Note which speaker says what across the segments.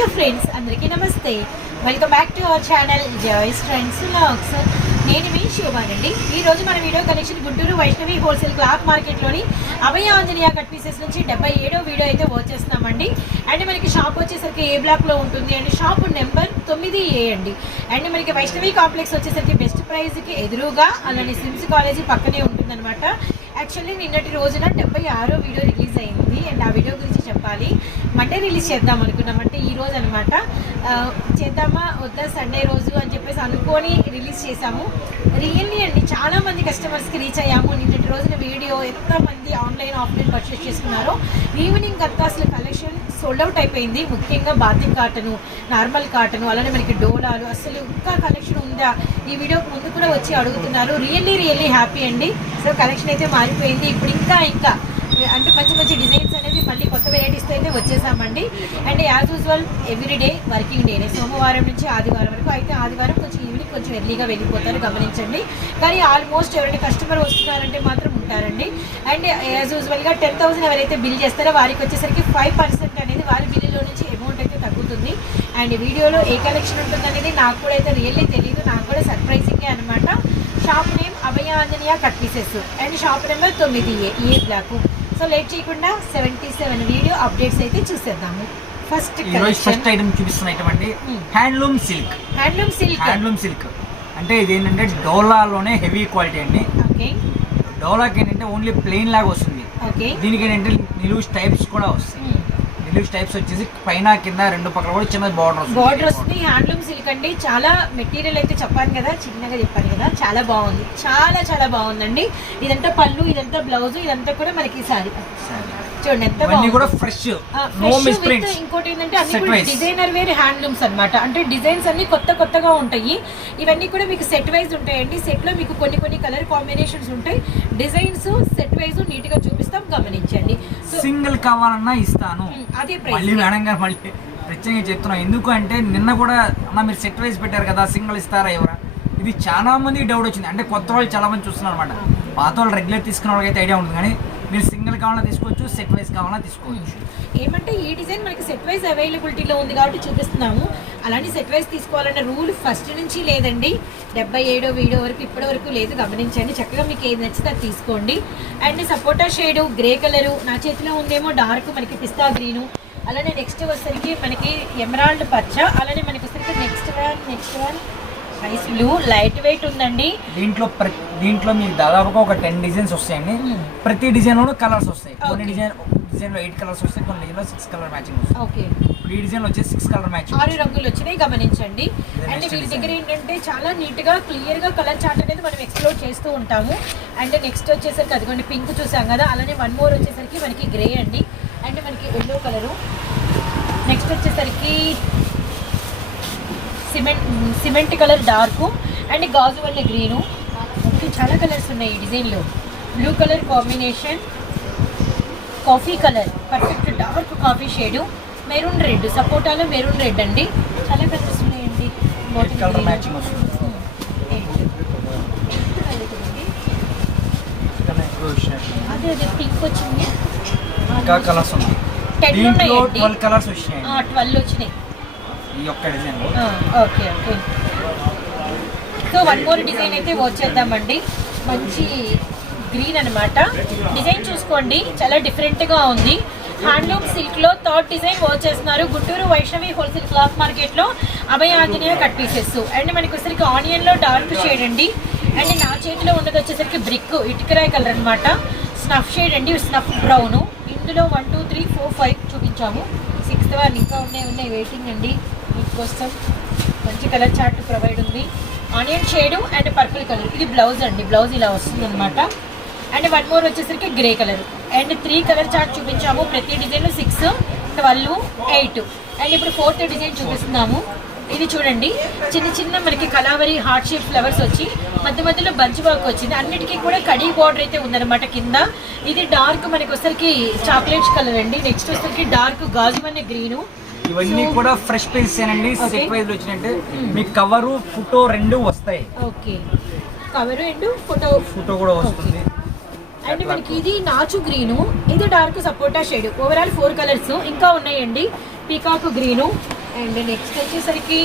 Speaker 1: Hello friends అందరికీ నమస్తే. Welcome back to our channel Joys friends vlogs. నేను మీ శోభానండి ఈ రోజు మన video collection Guntur Vaishnavi wholesale cloth మార్కెట్లోని Abhaya Anjaneya cut pieces నుంచి డెబ్బై ఏడో వీడియో అయితే వచ్చేస్తున్నామండి అండ్ మనకి షాప్ వచ్చేసరికి ఏ బ్లాక్లో ఉంటుంది? అండ్ షాప్ నెంబర్ తొమ్మిది ఏ అండి. అండ్ మనకి వైష్ణవి కాంప్లెక్స్ వచ్చేసరికి బెస్ట్ ప్రైస్కి ఎదురుగా అలానే సిమ్స్ కాలేజీ పక్కనే ఉంటుందన్నమాట. యాక్చువల్లీ నిన్నటి రోజున డెబ్బై ఆరో వీడియో రిలీజ్ అయింది. అండ్ ఆ వీడియో గురించి చెప్పాలి. మండే రిలీజ్ చేద్దాం అనుకున్నాం. అంటే ఈ రోజు అనమాట చేద్దామా? వద్దా? సండే రోజు అని చెప్పేసి అనుకొని రిలీజ్ చేశాము. రియల్లీ అండి చాలామంది కస్టమర్స్కి రీచ్ అయ్యాము. నిన్నటి రోజున వీడియో ఎంతమంది ఆన్లైన్ ఆఫ్లైన్ పర్చేస్ చేసుకున్నారో. ఈవినింగ్ అంతా అసలు కలెక్షన్ సోల్డ్ అవుట్ అయిపోయింది. ముఖ్యంగా బాతింగ్ కాటను నార్మల్ కాటను అలానే మనకి డోలాలు అసలు ఇంకా కలెక్షన్ ఉందా? ఈ వీడియోకి ముందు కూడా వచ్చి అడుగుతున్నారు. రియల్లీ రియల్లీ హ్యాపీ అండి. సో కలెక్షన్ అయితే మారిపోయింది. ఇప్పుడు ఇంకా ఇంకా మంచి మంచి డిజైన్స్ అనేది మళ్ళీ కొత్త వెరైటీస్తో అయితే వచ్చేసామండి. And as usual every day working డేనే సోమవారం నుంచి ఆదివారం వరకు అయితే ఆదివారం కొంచెం ఈవినింగ్ కొంచెం ఎర్లీగా వెళ్ళిపోతారు గమనించండి. కానీ ఆల్మోస్ట్ ఎవరైనా కస్టమర్ వస్తున్నారంటే మాత్రం ఉంటారండి. అండ్ యాజ్ యూజువల్గా టెన్ థౌసండ్ ఎవరైతే బిల్ చేస్తారో వారికి వచ్చేసరికి ఫైవ్ పర్సెంట్ అనేది వారి బిల్లులో నుంచి అమౌంట్ అయితే తగ్గుతుంది. అండ్ వీడియోలో ఏ కలెక్షన్ ఉంటుందనేది నాకు కూడా అయితే రియల్లీ తెలియదు నాకు కూడా సర్ప్రైజింగే అనమాట shop name Abhaya cut pieces and shop number తొమ్మిది A A block. So late చేయకుండా సెవెంటీ సెవెన్ వీడియో అప్డేట్స్ అయితే చూసేద్దాము. ఫస్ట్
Speaker 2: ఫస్ట్ ఐటమ్ చూపిస్తున్న ఐటమ్ అండి
Speaker 1: Hmm.
Speaker 2: Handloom silk
Speaker 1: handloom silk
Speaker 2: handloom silk అంటే ఇది ఏంటంటే డోలాలోనే హెవీ క్వాలిటీ అండి. డోలాకి ఏంటంటే ఓన్లీ ప్లెయిన్ లాగా వస్తుంది.
Speaker 1: ఓకే.
Speaker 2: దీనికి ఏంటంటే నిలువు టైప్స్ కూడా వస్తాయి. నిలువు టైప్స్ వచ్చేసి పైన కింద రెండు పక్కల కూడా చిన్న బార్డర్
Speaker 1: బార్డర్ వస్తుంది హ్యాండ్లూమ్ సిల్క్ అండి చాలా మెటీరియల్ అయితే చెప్పాను కదా చిన్నగా చెప్పాను కదా చాలా బాగుంది. చాలా చాలా బాగుందండి. ఇదంతా పళ్ళు ఇదంతా బ్లౌజ్ ఇదంతా కూడా మనకి సారీ చూడండి ఎంత
Speaker 2: ఇవన్నీ
Speaker 1: బాగుంది.
Speaker 2: కూడా ఫ్రెష్ నో మిస్ ప్రింట్స్
Speaker 1: ఇంకోటి ఏంటంటే అన్ని కూడా
Speaker 2: wise.
Speaker 1: డిజైనర్ వేర్ హ్యాండ్లూమ్స్ అన్నమాట. అంటే డిజైన్స్ అన్ని కొత్త కొత్తగా ఉంటాయి. ఇవన్నీ కూడా మీకు సెట్ వైజ్ ఉంటాయండి. సెట్లో మీకు కొన్ని కొన్ని కలర్ కాంబినేషన్స్ ఉంటాయి. డిజైన్స్ సెట్ వైజ్ నీట్గా చూపిస్తాం గమనించండి.
Speaker 2: సింగిల్ కావాలన్నా ఇస్తాను.
Speaker 1: అదే ప్రైస్
Speaker 2: మళ్ళీ ప్రత్యేకంగా చెప్తున్నాం. ఎందుకు అంటే నిన్న కూడా అన్న మీరు సెట్ వైజ్ పెట్టారు కదా సింగిల్ ఇస్తారా ఎవరా? ఇది చాలా మంది డౌట్ వచ్చింది. అంటే కొత్త వాళ్ళు చాలా మంది చూస్తున్నారు అనమాట పాత వాళ్ళు రెగ్యులర్ తీసుకున్న వాళ్ళకి అయితే ఐడియా ఉంటుంది. కానీ మీరు కావాలన్నా తీసుకోవచ్చు సెట్ వైజ్ కావాలన్నా తీసుకోవచ్చు.
Speaker 1: ఏమంటే ఈ డిజైన్ మనకి సెట్ వైజ్ అవైలబిలిటీలో ఉంది కాబట్టి చూపిస్తున్నాము. అలాంటి సెట్ వైజ్ తీసుకోవాలన్న రూల్ ఫస్ట్ నుంచి లేదండి. డెబ్బై ఏడో వీడియో వరకు ఇప్పటి వరకు లేదు. గమనించండి. చక్కగా మీకు ఏది నచ్చితే అది తీసుకోండి. And sapota shade grey colour నా చేతిలో ఉందేమో డార్క్ మనకి పిస్తా గ్రీను. అలానే నెక్స్ట్ వచ్చేసరికి మనకి ఎమరాల్డ్ పచ్చ. అలానే మనకి వచ్చేసరికి next one next one. Nice blue light weight ఉందండి.
Speaker 2: దీంట్లో దీంట్లో మీకు దాదాపుగా ఒక టెన్ డిజైన్స్ వస్తాయండి.
Speaker 1: Hmm.
Speaker 2: ప్రతి డిజైన్ లోనూ కలర్స్ వస్తాయి. కొన్ని. డిజైన్ డిజైన్లో ఎయిట్ కలర్స్ వస్తాయి కొన్ని డిజైన్లో సిక్స్ కలర్ మ్యాచింగ్ వస్తాయి.
Speaker 1: ఓకే
Speaker 2: ఈ డిజైన్ వచ్చేసి సిక్స్ కలర్ మ్యాచింగ్
Speaker 1: ఆరు రంగులు వచ్చినాయి గమనించండి. అండ్ వీరి. దగ్గర ఏంటంటే చాలా నీట్గా క్లియర్గా కలర్ చార్ట్ అనేది మనం ఎక్స్ప్లోర్ చేస్తూ ఉంటాము. అండ్ నెక్స్ట్ వచ్చేసరికి అదిగోండి పింక్ చూసాం కదా అలానే వన్ మోర్ వచ్చేసరికి మనకి గ్రే అండి. అండ్ మనకి ఎల్లో కలరు నెక్స్ట్ వచ్చేసరికి cement cement colour dark and గాజు వల్ల గ్రీను. చాలా కలర్స్ ఉన్నాయి ఈ డిజైన్లో. Blue colour combination coffee colour perfect dark coffee shade maroon red సపోటాలో maroon red అండి. చాలా కలర్స్ ఉన్నాయండి.
Speaker 2: వస్తుంది.
Speaker 1: అదే అదే పింక్ వచ్చింది.
Speaker 2: ఇంకా కలర్స్ ఉన్నాయి. ట్వెల్వ్ కలర్స్ వచ్చినాయి
Speaker 1: ట్వెల్వ్ వచ్చినాయి.
Speaker 2: ఈ ఒక్క design
Speaker 1: okay okay. So one more design అయితే వచ్చేద్దామండి మంచి గ్రీన్ అనమాట డిజైన్ చూసుకోండి చాలా డిఫరెంట్గా ఉంది. హ్యాండ్లూమ్ సిల్క్లో థర్డ్ డిజైన్ వచ్చేస్తున్నారు గుంటూరు వైష్ణవి హోల్సేల్ క్లాత్ మార్కెట్లో Abhaya Anjaneya cut pieces and మనకి వచ్చేసరికి ఆనియన్లో డార్క్ షేడ్ అండి. అండ్ నా చేతిలో ఉన్నది వచ్చేసరికి బ్రిక్ ఇటుకరాయ్ కలర్ అనమాట స్నఫ్ షేడ్ అండి స్నఫ్ బ్రౌను ఇందులో one two three four five చూపించాము. సిక్స్త్ వన్ ఇంకా ఉన్నాయి ఉన్నాయి వెయిటింగ్ అండి. మీకోసం మంచి కలర్ చార్ట్ ప్రొవైడ్ ఉంది. Onion shade and purple colour ఇది బ్లౌజ్ అండి. బ్లౌజ్ ఇలా వస్తుంది అనమాట అండ్ వన్ మోర్ వచ్చేసరికి grey colour and three colour chart చూపించాము. ప్రతి design six twelve eight and ఇప్పుడు ఫోర్త్ డిజైన్ చూపిస్తున్నాము. ఇది చూడండి. చిన్న చిన్న మనకి కలావరి హార్ట్ షేప్ ఫ్లవర్స్ వచ్చి మధ్య మధ్యలో బంచ్ వర్క్ వచ్చింది. అన్నిటికీ కూడా కడీ బార్డర్ అయితే ఉందన్నమాట కింద. ఇది డార్క్ మనకి వచ్చరికి చాక్లెట్ కలర్ అండి. నెక్స్ట్ వచ్చరికి డార్క్ గాజు గ్రీను
Speaker 2: ఇవన్నీ కూడా ఫ్రెష్ పీస్ అండి. సెట్ వైజ్ వచ్చినట్టు. మీకు కవరు ఫోటో రెండు వస్తాయి.
Speaker 1: Okay cover and photo
Speaker 2: photo కూడా వస్తుంది.
Speaker 1: అండ్ మనకి ఇది నాచు గ్రీను. ఇది డార్క్ సపోటా షేడ్. ఓవరాల్ ఫోర్ కలర్స్ ఇంకా ఉన్నాయండి. Peacock green. అండ్ నెక్స్ట్ వచ్చేసరికి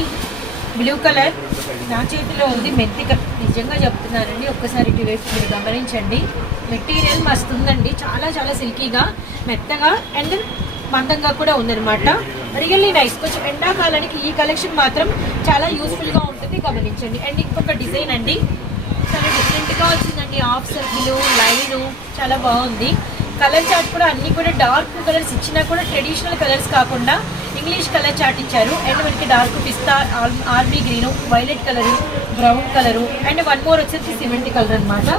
Speaker 1: బ్లూ కలర్. నా చేతిలో ఉంది మెత్తిక. నిజంగా చెప్తున్నానండి. ఒక్కసారి ఇటువైపు మీరు గమనించండి. మెటీరియల్ మస్తు ఉందండి చాలా చాలా సిల్కీగా మెత్తగా అండ్ మందంగా కూడా ఉందన్నమాట. Really nice. కొంచెం ఎండాకాలానికి ఈ కలెక్షన్ మాత్రం చాలా యూస్ఫుల్గా ఉంటుంది. గమనించండి. అండ్ ఇంకొక డిజైన్ అండి. చాలా డిఫరెంట్గా వచ్చిందండి. హాఫ్ సర్కిల్ లైన్ చాలా బాగుంది. కలర్ చార్ట్ కూడా అన్ని కూడా డార్క్ కలర్స్ ఇచ్చినా కూడా ట్రెడిషనల్ కలర్స్ కాకుండా ఇంగ్లీష్ కలర్ చార్ట్ ఇచ్చారు. అండ్ మనకి dark pista army green violet colour brown colour and one more వచ్చేసి సిమెంట్ కలర్ అనమాట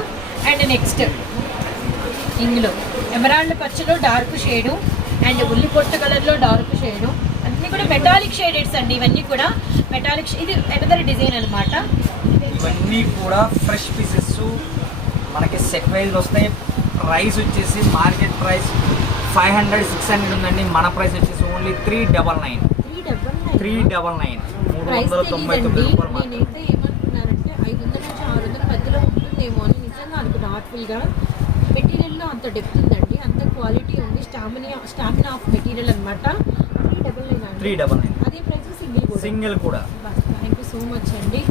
Speaker 1: అండ్ నెక్స్ట్ ఇందులో ఎమరాల్డ్ పచ్చలో డార్క్ షేడు అండ్ ఉల్లి పొట్టు కలర్లో డార్క్ షేడు అన్నీ కూడా మెటాలిక్ షేడెడ్స్ అండి ఇవన్నీ కూడా మెటాలిక్ ఇది ఎనదర్ డిజైన్ అన్నమాట.
Speaker 2: ఇవన్నీ కూడా ఫ్రెష్ పీసెస్ మనకి సెట్ వైజ్ వస్తాయి. ప్రైస్ వచ్చేసి market price five hundred six hundred ఉందండి. మన ప్రైస్ వచ్చేసి only three double nine
Speaker 1: three double
Speaker 2: nine మూడు వందల తొంభై తొమ్మిది రూపాయలు
Speaker 1: నేనైతే ఐదు వందల నుంచి ఆరు వందల మధ్యలో ఉంటుందేమో అని నిజంగా అనుకున్నా మెటీరియల్లో అంత డెప్త్ ఉందండి. అంత క్వాలిటీ ఉంది. స్టామినా స్టామినా ఆఫ్ మెటీరియల్ అనమాట త్రీ డబల్ నైన్ సింగిల్ కూడా.
Speaker 2: సింగిల్ కూడా.
Speaker 1: థ్యాంక్ యూ సో మచ్ అండి.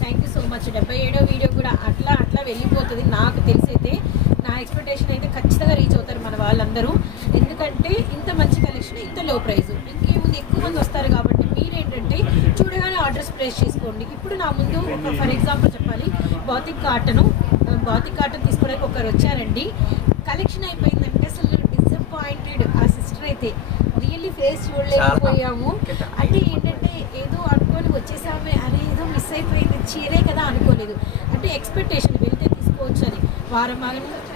Speaker 1: థ్యాంక్ యూ సో మచ్ డెబ్బై ఏడో వీడియో కూడా అట్లా అట్లా వెళ్ళిపోతుంది నాకు తెలిసైతే. నా ఎక్స్పెక్టేషన్ అయితే ఖచ్చితంగా రీచ్ అవుతారు మన వాళ్ళందరూ. ఎందుకంటే ఇంత మంచి కలెక్షన్ ఇంత లో ప్రైస్ ఇంకేముంది? ఎక్కువ మంది వస్తారు కాబట్టి మీరేంటంటే చూడగానే ఆర్డర్స్ ప్లేస్ చేసుకోండి. ఇప్పుడు నా ముందు ఒక ఫర్ ఎగ్జాంపుల్ చెప్పాలి. బాతిక్ కాటను బాతిక్ కాటన్ తీసుకోవడానికి ఒకరు వచ్చారండి. కలెక్షన్ అయిపోయిందంటే అసలు డిసప్పాయింటెడ్ ఆ సిస్టర్ అయితే. రియల్లీ ఫేస్ చూడలేకపోయాము. అంటే ఏంటంటే ఏదో అనుకొని వచ్చేసామే అరే ఏదో మిస్ అయిపోయింది చీరే కదా అనుకోలేదు. అంటే ఎక్స్పెక్టేషన్ వెళ్తే తీసుకోవచ్చు అని. వారం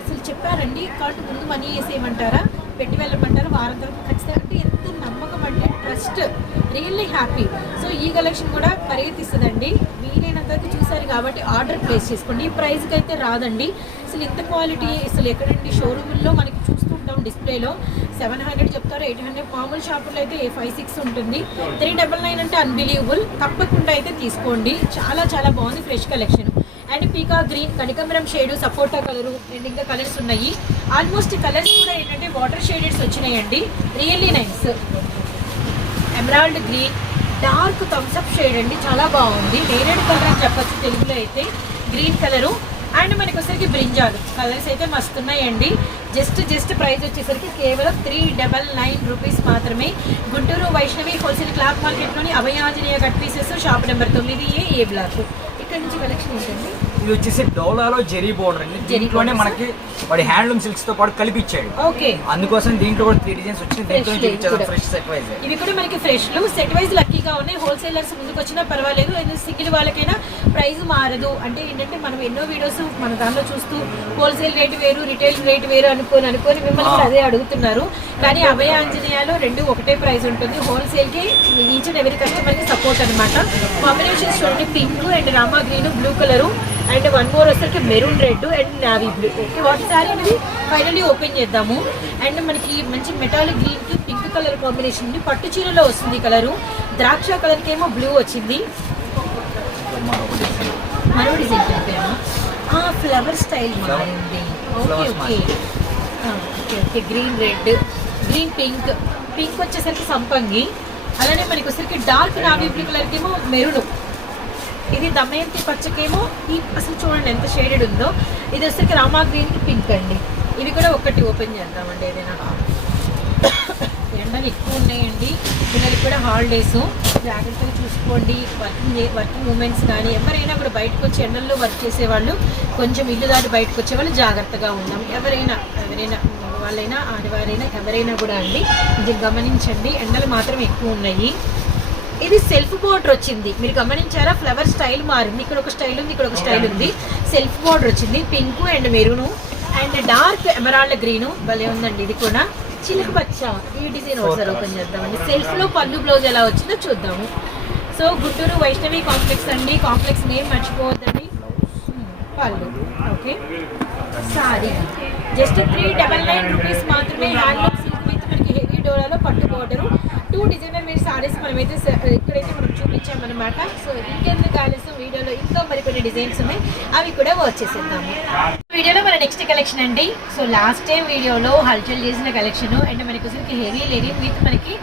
Speaker 1: అసలు చెప్పారండి కాబట్టి ముందు మనీ వేసేయమంటారా? పెట్టి వెళ్ళమంటారా? వారం తర్వాత ఖచ్చితంగా. అంటే ఎంత నమ్మకం అంటే ట్రస్ట్ రియల్లీ హ్యాపీ సో ఈ కలెక్షన్ కూడా పరిగెత్తిస్తుందండి. వీలైనంత చూసారు కాబట్టి ఆర్డర్ ప్లేస్ చేసుకోండి. ఈ ప్రైస్కి అయితే రాదండి. అసలు ఇంత క్వాలిటీ అసలు ఎక్కడండి? షోరూముల్లో మనకి చూస్తుంటాం డిస్ప్లేలో సెవెన్ హండ్రెడ్ చెప్తారు ఎయిట్ హండ్రెడ్ మామూలు షాపుల్లో అయితే ఫైవ్ సిక్స్ ఉంటుంది. త్రీ డబల్ నైన్ అంటే అన్బిలీవబుల్ తప్పకుండా అయితే తీసుకోండి. చాలా చాలా బాగుంది fresh collection. And peacock green కనకాంబరం షేడ్ సపోటా కలరు అండ్ ఇంకా కలర్స్ ఉన్నాయి. ఆల్మోస్ట్ కలర్స్ కూడా ఏంటంటే వాటర్ షేడెడ్స్ వచ్చినాయండి. Really nice emerald green dark Thums Up shade అండి. చాలా బాగుంది. నేరేడు కలర్ అని చెప్పచ్చు తెలుగులో అయితే. Green colour. అండ్ మనకి వచ్చేసరికి బ్రింజాలు కలర్స్ అయితే మస్తున్నాయండి. జస్ట్ జస్ట్ ప్రైస్ వచ్చేసరికి కేవలం త్రీ డబల్ నైన్ రూపీస్ మాత్రమే. Guntur Vaishnavi wholesale cloth మార్కెట్లోని Abhayanjaneya cut pieces shop number తొమ్మిది ఏ ఏ బ్లాక్. ఇక్కడ నుంచి కలెక్షన్ ఉంటుంది
Speaker 2: ఇది వచ్చేసి డోలాలో జెరీ బోర్డర్ అండి. దీంట్లోనే. మనకి వాడి హ్యాండ్లూమ్ సిల్క్స్తో పాటు కలిపి ఇచ్చాడు
Speaker 1: ఓకే.
Speaker 2: అందుకోసం దీంట్లో కూడా త్రీ డిజైన్స్ వచ్చి దీంట్లో చూపించారు. ఫ్రెష్ సెట్ వైజ్
Speaker 1: ఇవి కూడా మనకి ఫ్రెష్లు సెట్ వైజ్ లక్కీగా ఉన్నాయి. హోల్సేలర్స్ ముందుకు వచ్చినా పర్వాలేదు సింగిల్ వాళ్ళకైనా ప్రైస్ మారదు. అంటే ఏంటంటే మనం ఎన్నో వీడియోస్ మన దానిలో చూస్తూ హోల్సేల్ రేట్ వేరు రిటైల్ రేట్ వేరు అనుకొని అనుకొని మిమ్మల్ని అదే అడుగుతున్నారు. కానీ అభయ ఆంజనేయాలో రెండు ఒకటే ప్రైస్ ఉంటుంది. హోల్సేల్కి ఈచ్ అండ్ ఎవరి కస్టమర్కి సపోర్ట్ అనమాట కాంబినేషన్స్ చూడండి. Pink and Rama green blue colour and one more వచ్చేసరికి maroon red and navy blue. Okay వాటి సారీ అనేది ఫైనల్లీ ఓపెన్ చేద్దాము. అండ్ మనకి మంచి మెటాలిక్ గ్రీన్కి పింక్ కలర్ కాంబినేషన్ ఉంది పట్టు చీరలో వస్తుంది కలరు. ద్రాక్ష కలర్కి ఏమో బ్లూ వచ్చింది. మరో డిజైన్ చెప్పాము ఫ్లవర్ స్టైల్ మారింది okay okay okay okay green red green pink pink వచ్చేసరికి సంపంగి. అలానే మనకి వచ్చేసరికి డార్క్ నావీ బ్లూ కలర్కి ఏమో మెరును. ఇది దమయంతి పచ్చకేమో? ఈ అసలు చూడండి ఎంత షేడెడ్ ఉందో. ఇది వచ్చేసరికి రామా గ్రీన్కి పింక్ అండి. ఇవి కూడా ఒకటి ఓపెన్ చేద్దామండి ఏదైనా. ఎండలు ఎక్కువ ఉన్నాయండి. పిల్లలకి కూడా హాలిడేస్ జాగ్రత్తగా చూసుకోండి. వర్కింగ్ వర్కింగ్ ఉమెన్స్ కానీ ఎవరైనా కూడా బయటకు వచ్చి ఎండల్లో వర్క్ చేసేవాళ్ళు కొంచెం ఇల్లు దాటి బయటకు వచ్చేవాళ్ళు జాగ్రత్తగా ఉన్నాం ఎవరైనా ఎవరైనా మగవాళ్ళైనా ఆడవారైనా ఎవరైనా కూడా అండి. ఇది గమనించండి. ఎండలు మాత్రం ఎక్కువ ఉన్నాయి. ఇది సెల్ఫ్ బోర్డర్ వచ్చింది. మీరు గమనించారా? ఫ్లవర్ స్టైల్ మారింది. ఇక్కడ ఒక స్టైల్ ఉంది ఇక్కడ ఒక స్టైల్ ఉంది. సెల్ఫ్ బోర్డర్ వచ్చింది. Pink and maroon and dark emerald green. భలే ఉందండి ఇది కూడా. చిలుక పచ్చ. ఈ డిజైన్ ఒకసారి ఓపెన్ చేద్దామండి. సెల్ఫ్లో పళ్ళు బ్లౌజ్ ఎలా వచ్చిందో చూద్దాము. సో గుంటూరు వైష్ణవి కాంప్లెక్స్ అండి. కాంప్లెక్స్ నేమ్ మర్చిపోవద్దండి. పళ్ళు. Okay. Sorry. Just three double nine rupees మాత్రమే హ్యాండ్లూమ్ సిల్క్ విత్ మనకి హెవీ డోరాలో పట్టు బోర్డరు. టూ డిజైనర్ మీరు సారీస్ మనమైతే ఇక్కడైతే మనం చూపించామన్నమాట. సో ఇంకెందుకు ఆలస్యం? వీడియోలో ఇంకా మరికొన్ని డిజైన్స్ ఉన్నాయి. అవి కూడా వచ్చేసేద్దాము వీడియోలో మన నెక్స్ట్ కలెక్షన్ అండి. సో లాస్ట్ టైం వీడియోలో హల్చల్ చేసిన కలెక్షన్ అండ్ మనకి వచ్చరికి హెవీ లెనిన్ విత్ మనకి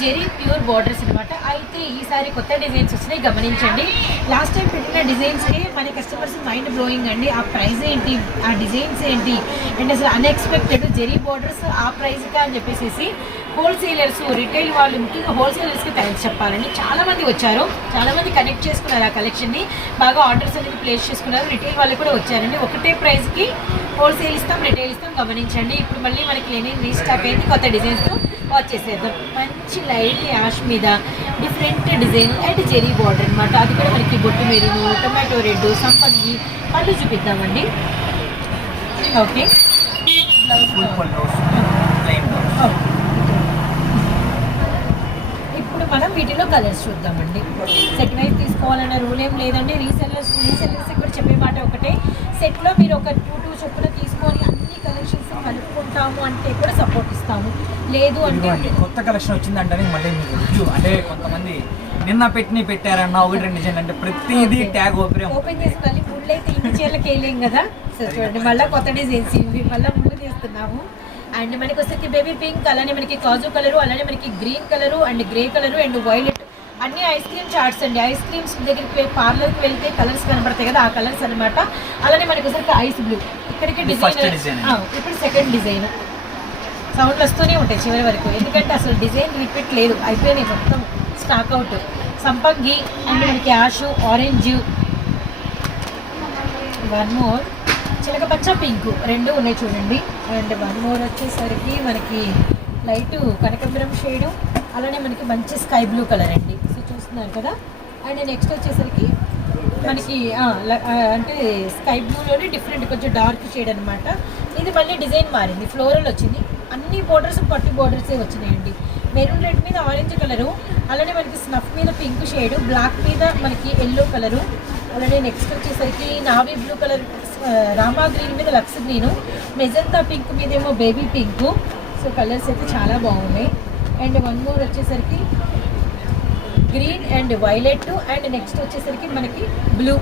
Speaker 1: జెరీ ప్యూర్ బార్డర్స్ అనమాట అయితే ఈసారి కొత్త డిజైన్స్ వచ్చినాయి గమనించండి. లాస్ట్ టైం పెట్టిన డిజైన్సే మన కస్టమర్స్ మైండ్ బ్లోయింగ్ అండి. ఆ ప్రైస్ ఏంటి? ఆ డిజైన్స్ ఏంటి? అండ్ అసలు అన్ఎక్స్పెక్టెడ్ జెరీ బార్డర్స్ ఆ ప్రైస్గా అని చెప్పేసి హోల్సేలర్స్ రిటైల్ వాళ్ళు ముఖ్యంగా హోల్సేలర్స్కి థ్యాంక్స్ చెప్పాలండి. చాలా మంది వచ్చారు. చాలా మంది కనెక్ట్ చేసుకున్నారు ఆ కలెక్షన్ని బాగా ఆర్డర్స్ అనేది ప్లేస్ చేసుకున్నారు. రిటైల్ వాళ్ళు కూడా వచ్చారండి. ఒకటే ప్రైస్కి హోల్సేల్ ఇస్తాం రిటైల్ ఇస్తాం గమనించండి. ఇప్పుడు మళ్ళీ మనకి లేని రీస్టాక్ అయింది. కొత్త డిజైన్స్తో వచ్చేసేద్దాం మంచి లైట్ యాష్ మీద different design and zari border అనమాట అది కూడా మనకి బొట్టు మెరును టొమాటో రెడ్ సంపంగి పళ్ళు చూపిద్దామండి. ఓకే మనం వీటిలో కలర్స్ చూద్దామండి. సెట్ వైజ్ తీసుకోవాలన్న రూల్ ఏం లేదండి. రీసెల్లర్స్ రీసెల్లర్స్ కూడా చెప్పే మాట ఒకటే. సెట్లో మీరు ఒక టూ టూ చొప్పున తీసుకొని అన్ని కలెక్షన్స్ కలుపుకుంటాము అంటే కూడా సపోర్ట్ ఇస్తాము. లేదు అంటే
Speaker 2: కొత్త కలెక్షన్ వచ్చిందంటే మళ్ళీ మీకు రివ్యూ అంటే కొంతమంది నిన్న పెట్టిన పెట్టారన్న ఒకటి రెండు డిజైన్ అంటే ప్రతిదీ ట్యాగ్ ఓపెన్
Speaker 1: ఓపెన్ చేసి మళ్ళీ ముళ్ళు అయితే ఇన్ని చీరలకు వేయలేం కదా? సో చూడండి మళ్ళీ కొత్త డిజైన్స్ ఇవి. మళ్ళీ మూవ్ చేస్తున్నాము అండ్ మనకి వచ్చేసి బేబీ పింక్ అలానే మనకి కాజు కలరు అలానే మనకి green colour and grey colour and violet. అన్ని ఐస్ క్రీమ్ చార్ట్స్ అండి. ఐస్ క్రీమ్స్ దగ్గరికి పార్లర్కి వెళ్తే కలర్స్ కనబడతాయి కదా ఆ కలర్స్ అన్నమాట. అలానే మనకి వచ్చేసరికి ఐస్ బ్లూ. ఇక్కడికి డిజైన్. ఇప్పుడు సెకండ్ డిజైన్. సౌండ్లు వస్తూనే ఉంటాయి చివరి వరకు. ఎందుకంటే అసలు డిజైన్ రిపీట్ లేదు. అయిపోయినాయి మొత్తం. Stock out. సంపంగి అండ్ మనకి యాష్ ఆరెంజ్. వన్ మోర్ చిలక పచ్చ పింక్. రెండు ఉన్నాయి చూడండి. అండ్ వన్ మోర్ వచ్చేసరికి మనకి లైట్ కనకబిరం షేడు. అలానే మనకి మంచి స్కై బ్లూ కలర్ అండి. సో చూస్తున్నారు కదా? అండ్ నెక్స్ట్ వచ్చేసరికి మనకి అంటే స్కై బ్లూలోనే డిఫరెంట్ కొంచెం డార్క్ షేడ్ అనమాట ఇది మళ్ళీ డిజైన్ మారింది. ఫ్లోరల్ వచ్చింది. అన్ని బోర్డర్స్ పట్టు బోర్డర్సే వచ్చినాయండి. మెరూన్ రెడ్ మీద ఆరెంజ్ కలరు. అలానే మనకి స్నఫ్ మీద పింక్ షేడ్. బ్లాక్ మీద మనకి ఎల్లో కలరు. అలానే నెక్స్ట్ వచ్చేసరికి navy blue colour Rama green మీద లక్స్ గ్రీను. మెజంతా పింక్ మీద ఏమో బేబీ పింక్. సో కలర్స్ అయితే చాలా బాగున్నాయి. అండ్ వన్ మోర్ వచ్చేసరికి green and violet. And next వచ్చేసరికి మనకి బ్లూ.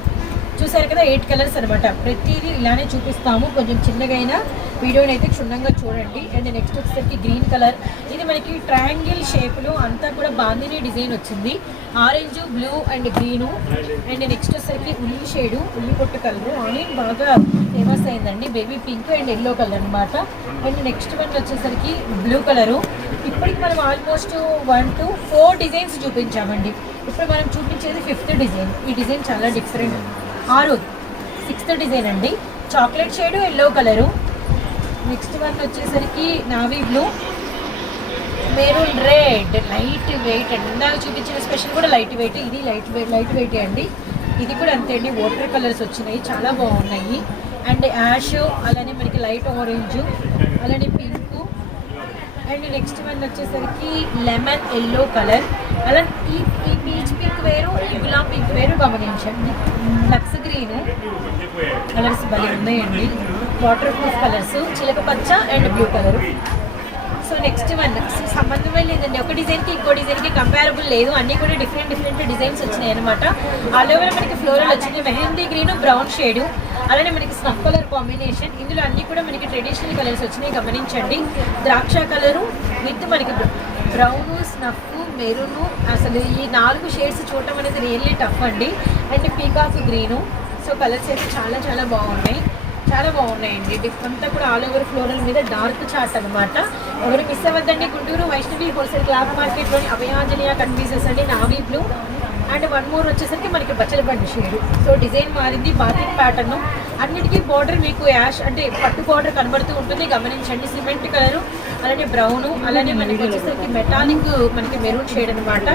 Speaker 1: చూసారు కదా ఎయిట్ కలర్స్ అనమాట ప్రతిదీ ఇలానే చూపిస్తాము. కొంచెం చిన్నగా అయినా వీడియోని అయితే క్షుణ్ణంగా చూడండి. అండ్ నెక్స్ట్ వచ్చేసరికి గ్రీన్ కలర్. ఇది మనకి ట్రయాంగిల్ షేప్లో అంతా కూడా బాందిని డిజైన్ వచ్చింది. Orange blue and green and next వచ్చేసరికి ఉల్లి షేడు ఉల్లి పొట్టు కలర్ ఆనియన్ బాగా ఫేమస్ అయిందండి. Baby pink and yellow colour అనమాట అండ్ నెక్స్ట్ వన్ వచ్చేసరికి బ్లూ కలరు ఇప్పటికి మనం almost one two four designs చూపించామండి. ఇప్పుడు మనం చూపించేది ఫిఫ్త్ డిజైన్ ఈ డిజైన్ చాలా డిఫరెంట్ ఆరు సిక్స్త్ డిజైన్ అండి. Chocolate shade yellow colour next one వచ్చేసరికి navy blue maroon red light weight అండి. ఇందాక చూపించిన స్పెషల్ కూడా లైట్ వెయిట్ ఇది లైట్ వెయిట్ లైట్ వెయిట్ అండి. ఇది కూడా అంతే అండి వాటర్ కలర్స్ వచ్చినాయి చాలా బాగున్నాయి. అండ్ యాష్ అలానే మనకి లైట్ ఆరెంజ్ అలానే పింక్. అండ్ నెక్స్ట్ వన్ వచ్చేసరికి లెమన్ ఎల్లో కలర్. అలా ఈ ఈ పీచ్ పింక్ వేరు ఈ గులాబ్ పింక్ వేరు గమనించండి. లక్స్ గ్రీన్ కలర్స్ భలే ఉన్నాయండి. వాటర్ ప్రూఫ్ కలర్స్ చిలక పచ్చ and blue colour. So next one సంబంధమే లేదండి. ఒక డిజైన్కి ఇంకో డిజైన్కి కంపారబుల్ లేదు. అన్నీ కూడా డిఫరెంట్ డిఫరెంట్ డిజైన్స్ వచ్చినాయి అనమాట ఆల్ ఓవర్ మనకి ఫ్లోరల్ వచ్చింది. మెహందీ గ్రీన్ బ్రౌన్ షేడు అలానే మనకి స్నఫ్ కలర్ కాంబినేషన్ ఇందులో అన్నీ కూడా మనకి ట్రెడిషనల్ కలర్స్ వచ్చినాయి. గమనించండి. ద్రాక్ష కలరు విత్ మనకి బ్రౌను స్నఫ్ మెరూను అసలు ఈ నాలుగు షేడ్స్ చూడటం అనేది రియల్లీ టఫ్ అండి. And peacock green so colours అయితే చాలా చాలా బాగున్నాయి. చాలా బాగున్నాయండి. డిఫ్ అంతా కూడా ఆల్ ఓవర్ ఫ్లోరల్ మీద డార్క్ చాట్ అనమాట ఎవరు మిస్ అవ్వద్దండి గుంటూరు వైష్ణవి హోల్సేల్ క్లాత్ మార్కెట్లోని అభయాంజనేయ కట్ పీసెస్ అండి navy blue and one more వచ్చేసరికి మనకి బచ్చల బండి షేడ్ సో డిజైన్ మారింది బాతిక్ ప్యాటర్న్ అన్నిటికీ బార్డర్ మీకు యాష్ అంటే పట్టు బార్డర్ కనబడుతూ ఉంటుంది. గమనించండి సిమెంట్ కలరు అలానే బ్రౌన్ అలానే మనకి వచ్చేసరికి మెటాలిక్ మనకి మెరూన్ షేడ్ అనమాట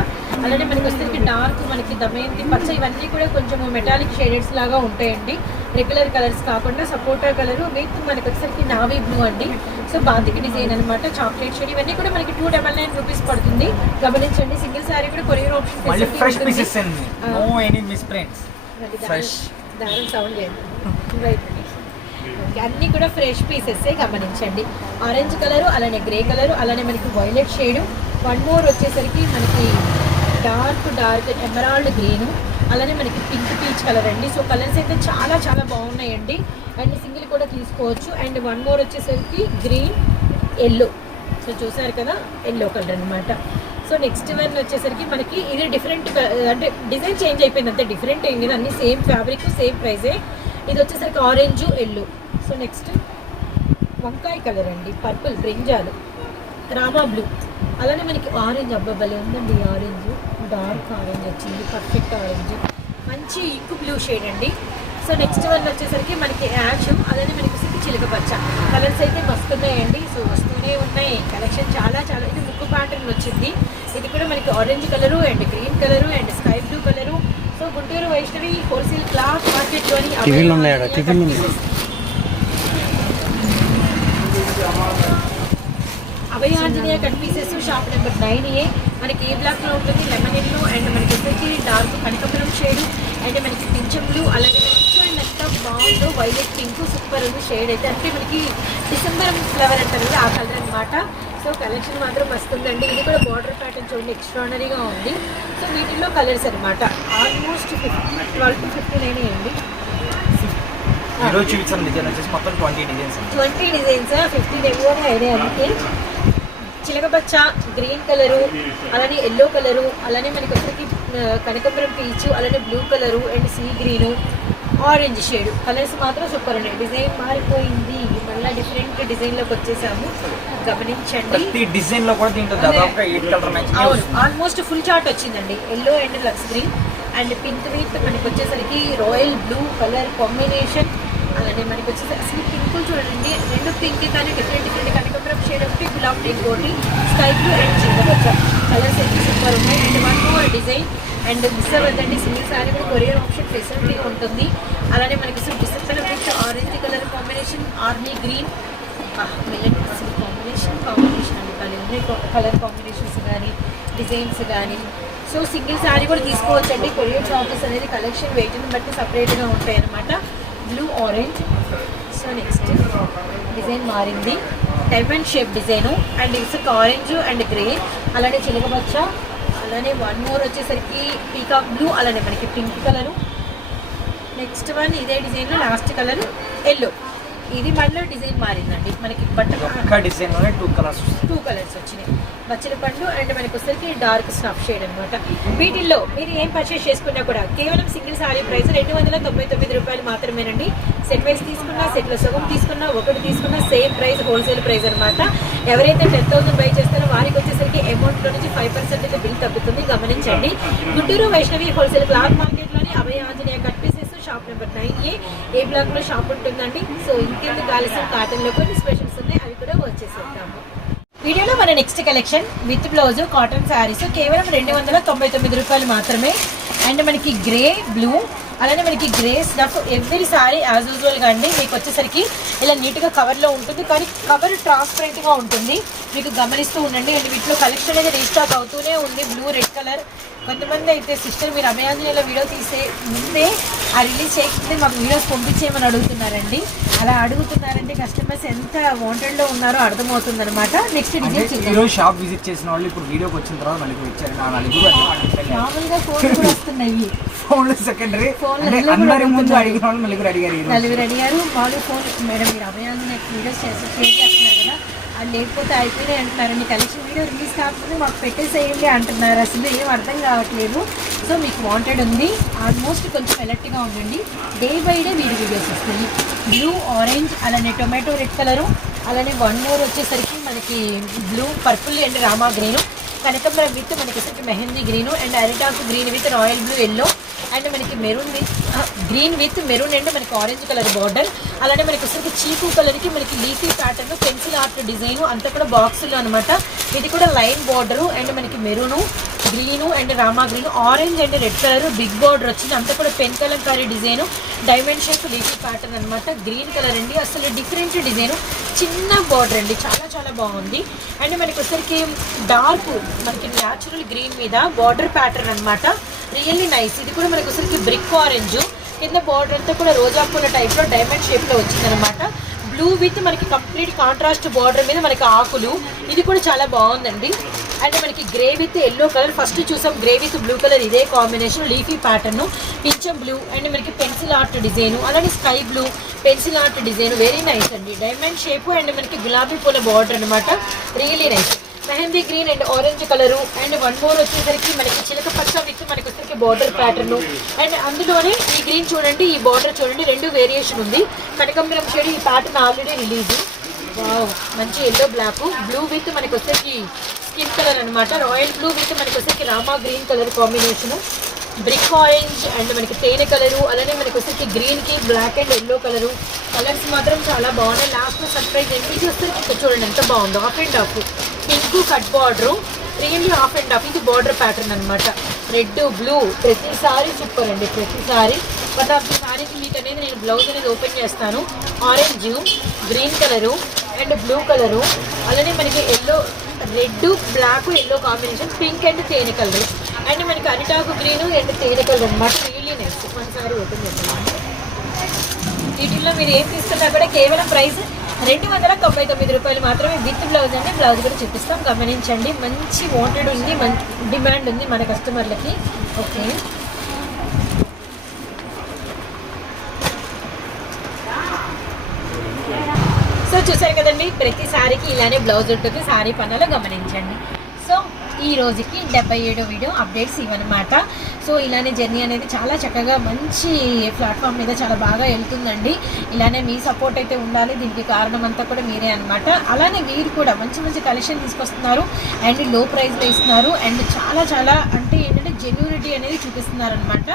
Speaker 1: అలానే మనకి వచ్చేసరికి డార్క్ మనకి దమయంతి పచ్చ ఇవన్నీ కూడా కొంచెం మెటాలిక్ షేడెడ్స్ లాగా ఉంటాయండి. రెగ్యులర్ కలర్స్ కాకుండా సపోటా కలర్ విత్ మనకి వచ్చేసరికి నావీ బ్లూ అండి. సో బాతికి డిజైన్ అనమాట చాక్లెట్ షేడ్. ఇవన్నీ కూడా మనకి టూ డబల్ నైన్ రూపీస్ పడుతుంది. గమనించండి సింగిల్ సారీ కూడా కొరియర్ ఆప్షన్
Speaker 2: ఫ్రెష్
Speaker 1: సౌండ్ చేయండి. రైట్ అన్నీ కూడా ఫ్రెష్ పీసెస్ గమనించండి. ఆరెంజ్ కలరు అలానే గ్రే కలరు అలానే మనకి వైలెట్ షేడు వన్ మోర్ వచ్చేసరికి మనకి డార్క్ డార్క్ ఎమరాల్డ్ గ్రీను అలానే మనకి పింక్ పీచ్ కలర్ అండి. సో కలర్స్ అయితే చాలా చాలా బాగున్నాయండి. అండ్ సింగిల్ కూడా తీసుకోవచ్చు. అండ్ వన్ మోర్ వచ్చేసరికి గ్రీన్ ఎల్లో సో చూసారు కదా? ఎల్లో కలర్ అనమాట సో నెక్స్ట్ వన్ వచ్చేసరికి మనకి ఇది డిఫరెంట్ అంటే డిజైన్ చేంజ్ అయిపోయింది. అంతే డిఫరెంట్ ఏం అన్ని సేమ్ ఫ్యాబ్రిక్ సేమ్ ప్రైజే ఇది వచ్చేసరికి ఆరెంజ్ ఎల్లో సో నెక్స్ట్ వంకాయ కలర్ అండి. పర్పుల్ బ్రింజాలు రామా బ్లూ అలానే మనకి ఆరెంజ్ అబ్బాబలే ఉందండి ఆరెంజ్ డార్క్ ఆరెంజ్ వచ్చింది పర్ఫెక్ట్ ఆరెంజ్ మంచి ఇంక్ బ్లూ షేడ్ అండి. సో నెక్స్ట్ వన్ వచ్చేసరికి మనకి యాష్ అలానే మనకి వచ్చేసరికి చిలకపచ్చ కలర్స్ అయితే వస్తున్నాయండి సో వస్తూనే ఉన్నాయి. కలెక్షన్ చాలా చాలా. ఇది ముక్కు ప్యాటర్న్ వచ్చింది. ఇది కూడా మనకి orange colour and green colour and sky blue colour Guntur Vaishnavi wholesale cloth మార్కెట్లోని
Speaker 3: టిఫిన్లు ఉన్నాయా? టిఫిన్లు.
Speaker 1: Abhaya Anjaneya cut pieces shop number nine A. మనకి ఏ బ్లాక్లో ఉంటుంది? లెమన్ ఎల్లో అండ్ మనకి వచ్చేసి డార్క్ కనకపురం షేడ్. అండ్ మనకి పింఛం బ్లూ అలాగే చూడండి ఎంత బాగుందో వైలెట్ పింక్ సూపర్ ఉంది షేడ్ అయితే. అంటే మనకి డిసెంబర్ ఫ్లవర్ అంటారు ఆ కలర్ అనమాట సో కలెక్షన్ మాత్రం వస్తుందండి ఇది కూడా బార్డర్ ప్యాటర్న్ చూడండి ఎక్స్ట్రానరీగా ఉంది. సో వీటిల్లో కలర్స్ అనమాట almost twelve two fifty nine అండి
Speaker 2: ట్వంటీ డిజైన్స్
Speaker 1: ఫిఫ్టీన్ ఎవరు ఐడియా అందుకే చిలకపచ్చ గ్రీన్ కలరు అలానే ఎల్లో కలరు అలానే మనకి వచ్చరికి కనకపురం పీచు అలానే blue colour and sea green orange shade colours మాత్రం సూపర్ ఉన్నాయి. డిజైన్ మారిపోయింది. డిఫరెంట్ డిజైన్లోకి వచ్చేసాము. గమనించండి.
Speaker 2: ప్రతి డిజైన్లో కూడా దీంట్లో దాదాపుగా ఎయిట్ కలర్
Speaker 1: అవును. ఆల్మోస్ట్ ఫుల్ చార్ట్ వచ్చిందండి. Yellow and Lux green. And pink with మనకి వచ్చేసరికి రాయల్ బ్లూ కలర్ కాంబినేషన్. అలానే మనకి వచ్చేసరికి అసలు పింకులు చూడండి. రెండు పింక్ కానీ డిఫరెంట్ డిఫరెంట్ కనకపురం షేడ్ ఒకటి గులాబ్ పింక్ ఒకటి స్కై బ్లూ అండ్ చింతపచ్చ కలర్స్ అయితే సూపర్ ఉన్నాయి. And one more design. And miss అవ్వద్దండి single sari కూడా కొరియర్ ఆప్షన్ ఫెసిలిటీ ఉంటుంది. అలానే మనకి డిసిప్లిన్ వచ్చి orange colour combination army green అసలు కాంబినేషన్ కాంబినేషన్ అండి భలే కలర్ కాంబినేషన్స్ కానీ డిజైన్స్ కానీ. సో సింగిల్ శారీ కూడా తీసుకోవచ్చు అండి కొరియర్ చార్జెస్ అనేది కలెక్షన్ వెయిట్ని బట్టి సపరేట్గా ఉంటాయి అనమాట blue orange so next design మారింది. Type and shape design and ఇసుక ఆరెంజ్ అండ్ గ్రే అలానే చిలకపచ్చ. అలానే వన్ మోర్ వచ్చేసరికి పీకాక్ బ్లూ అలానే మనకి పింక్ కలరు నెక్స్ట్ వన్ ఇదే డిజైన్లో లాస్ట్ కలర్ ఎల్లో ఇది మళ్ళీ డిజైన్ మారిందండి. మనకి బట్ట
Speaker 2: ఒక్క టూ కలర్స్
Speaker 1: టూ కలర్స్ వచ్చినాయి. బచ్చల పండు అండ్ మనకి వచ్చేసరికి డార్క్ స్నఫ్ షేడ్ అనమాట వీటిల్లో మీరు ఏం పర్చేస్ చేసుకున్నా కూడా కేవలం సింగిల్ సారీ ప్రైస్ రెండు వందల తొంభై తొమ్మిది రూపాయలు మాత్రమేనండి. సెట్ వైస్ తీసుకున్నా సెట్లో సగం తీసుకున్నా ఒకటి తీసుకున్నా సేమ్ ప్రైస్ హోల్సేల్ ప్రైస్ అనమాట ఎవరైతే టెన్ థౌసండ్ బై చేస్తారో వారికి వచ్చేసరికి అమౌంట్లో నుంచి ఫైవ్ పర్సెంట్ అయితే బిల్ తగ్గుతుంది. గమనించండి. Guntur Vaishnavi wholesale cloth మార్కెట్లోని Abhaya shop number nine A A బ్లాక్లో షాప్ ఉంటుందండి. సో ఇంకెందుకు ఆలస్యం? కాటన్లో కొన్ని స్పెషల్స్ ఉన్నాయి. అవి కూడా వచ్చేసేద్దాము వీడియోలో మన next collection with blouse cotton saris కేవలం రెండు వందల తొంభై తొమ్మిది రూపాయలు మాత్రమే. అండ్ మనకి గ్రే బ్లూ అలానే మనకి grey snuff every sari as యూజువల్గా అండి. మీకు వచ్చేసరికి ఇలా నీట్గా కవర్లో ఉంటుంది. కానీ కవర్ ట్రాన్స్పరెంట్గా ఉంటుంది. మీకు గమనిస్తూ ఉండండి. అండ్ వీటిలో కలెక్షన్ అనేది రీస్టాక్ అవుతూనే ఉంది. బ్లూ రెడ్ కలర్ కొంతమంది అయితే సిస్టర్ మీరు అమెజాన్లో వీడియో తీసే ముందే ఆ రిలీజ్ చేయకపోతే మాకు వీడియోస్ పంపించేయమని అడుగుతున్నారండి. అలా అడుగుతున్నారంటే కస్టమర్స్ ఎంత వాంటెడ్లో ఉన్నారో అర్థమవుతుంది అనమాట నెక్స్ట్
Speaker 2: ఈరోజు షాప్ విజిట్ చేసిన వాళ్ళు ఇప్పుడు వీడియోకి వచ్చిన తర్వాత నలుగురు ఇచ్చారు. ఆ నలుగురు
Speaker 1: మామూలుగా ఫోన్ కూడా వస్తున్నాయి.
Speaker 2: ఫోన్ సెకండరీ అందరి ముందు
Speaker 1: అడుగుతున్నారు.
Speaker 2: అడిగిన వాళ్ళు నలుగురు అడిగారు
Speaker 1: నలుగురు అడిగారు. మామూలు ఫోన్ మేడం మీరు అభయాంజనే వీడియోస్ చేసి అది లేకపోతే అయిపోయినాయి అంటున్నారండి కలెక్షన్ వీడియో రిలీజ్ కాకపోతే మాకు పెట్టేసేయండి అంటున్నారు. అసలు ఏం అర్థం కావట్లేదు. సో మీకు వాంటెడ్ ఉంది. ఆల్మోస్ట్ కొంచెం ఎలర్ట్గా ఉండండి. డే బై డే వీడి వీడియోస్ వస్తాయి. బ్లూ ఆరెంజ్ అలానే టొమాటో రెడ్ కలరు అలానే వన్ మోర్ వచ్చేసరికి మనకి blue purple and Rama green కనకంబరం with మనకి మెహందీ గ్రీను అండ్ అరిటాకు green with royal blue yellow and మనకి maroon with green with maroon and మనకి ఆరెంజ్ కలర్ బార్డర్. అలానే మనకి వచ్చేసరికి చీకు కలర్కి మనకి leafy pattern pencil art design అంతా కూడా బాక్సులో అనమాట ఇది కూడా లైన్ బార్డరు అండ్ మనకి maroon. Green and Rama green. Orange and red colour big border వచ్చింది. అంతా కూడా pen Kalamkari design. Diamond shape leafy pattern అనమాట గ్రీన్ కలర్ అండి. అసలు డిఫరెంట్ డిజైన్. చిన్న బార్డర్ అండి. చాలా చాలా బాగుంది. అండ్ మనకి ఒకసారికి డార్క్ మనకి న్యాచురల్ గ్రీన్ మీద బార్డర్ ప్యాటర్న్ అన్నమాట. రియల్లీ నైస్ ఇది కూడా మనకి ఒకసారికి బ్రిక్ ఆరెంజ్ కింద బార్డర్ అంతా కూడా రోజా పూల టైప్లో డైమండ్ షేప్లో వచ్చిందనమాట బ్లూ విత్ మనకి కంప్లీట్ కాంట్రాస్ట్ బార్డర్ మీద మనకి ఆకులు. ఇది కూడా చాలా బాగుందండి. అండ్ మనకి grey with yellow colour first చూసాం గ్రే విత్ బ్లూ కలర్ ఇదే కాంబినేషన్ లీఫీ ప్యాటర్న్ పింఛం బ్లూ అండ్ మనకి పెన్సిల్ ఆర్ట్ డిజైన్ అలానే sky blue pencil art design very nice అండి. డైమండ్ షేప్ అండ్ మనకి గులాబీ పూల బార్డర్ అనమాట really nice mehndi green and orange colour and one more వచ్చేసరికి మనకి చిలక పచ్చ విత్ మనకి వచ్చేసరికి బార్డర్ ప్యాటర్న్ అండ్ అందులోనే ఈ గ్రీన్ చూడండి ఈ బార్డర్ చూడండి రెండు వేరియేషన్ ఉంది. కనకంబరం షేడ్ ఈ ప్యాటర్న్ ఆల్రెడీ రిలీజ్ వావ్ మంచి ఎల్లో బ్లాక్ బ్లూ విత్ మనకి వచ్చేసి స్కిన్ కలర్ అన్నమాట. రాయల్ బ్లూ విత్ మనకి వచ్చేసి rama green colour combination brick orange and మనకి తేనె కలరు అలానే మనకి వచ్చేసి గ్రీన్కి black and yellow colour. Colours మాత్రం చాలా బాగున్నాయి. లాస్ట్ సర్ప్రైజ్ ఎంట్రీ చూస్తే ఇక్కడ చూడండి ఎంత బాగుందో. Half and half pink cut border really half and half ఇది బార్డర్ ప్యాటర్న్ అనమాట రెడ్ బ్లూ ప్రతిసారి సూపర్ అండి ప్రతిసారి బట్ ఆఫ్ ది సారీకి మీకు అనేది నేను బ్లౌజ్ అనేది ఓపెన్ చేస్తాను. Orange green colour and blue colour. అలానే మనకి yellow red black yellow combination pink and తేనె కలర్. అండ్ మనకి అరిటాకు గ్రీన్ అండ్ తేనె కలర్ అనమాట రియల్లీ నైస్ ఒకసారి ఓపెన్ చేస్తాను వీటిల్లో మీరు ఏం తీసుకున్నా కూడా కేవలం ప్రైస్ రెండు వందల తొంభై తొమ్మిది రూపాయలు మాత్రమే విత్ బ్లౌజ్ అండి. బ్లౌజ్ కూడా చూపిస్తాం. గమనించండి. మంచి వాంటెడ్ ఉంది. మంచి డిమాండ్ ఉంది మన కస్టమర్లకి. ఓకే. సో చూసారు కదండి ప్రతి సారీకి ఇలానే బ్లౌజ్ ఉంటుంది. సారీ పనులు గమనించండి. సో ఈ రోజుకి డెబ్బై ఏడో వీడియో అప్డేట్స్ ఇవన్నమాట సో ఇలానే జర్నీ అనేది చాలా చక్కగా మంచి ప్లాట్ఫామ్ మీద చాలా బాగా వెళ్తుందండి. ఇలానే మీ సపోర్ట్ అయితే ఉండాలి. దీనికి కారణం అంతా కూడా మీరే అనమాట అలానే మీరు కూడా మంచి మంచి కలెక్షన్ తీసుకొస్తున్నారు. అండ్లో ప్రైస్లో ఇస్తున్నారు. అండ్ చాలా చాలా అంటే ఏంటంటే జెన్యూనిటీ అనేది చూపిస్తున్నారు అనమాట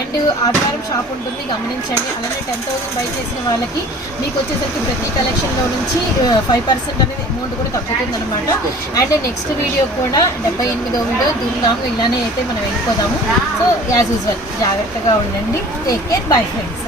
Speaker 1: అండ్ ఆదివారం షాప్ ఉంటుంది గమనించండి. అలానే టెన్ థౌసండ్ బై చేసిన వాళ్ళకి మీకు వచ్చేసరికి ప్రతి కలెక్షన్లో నుంచి ఫైవ్ పర్సెంట్ అనేది అమౌంట్ కూడా తగ్గుతుంది అనమాట అండ్ నెక్స్ట్ వీడియో కూడా డెబ్బై ఎనిమిదో వీడియో ధూమ్ధామ్ ఇలానే అయితే మనం వెళ్ళిపోదాము. సో యాజ్ యూజువల్ జాగ్రత్తగా ఉండండి. Take care bye friends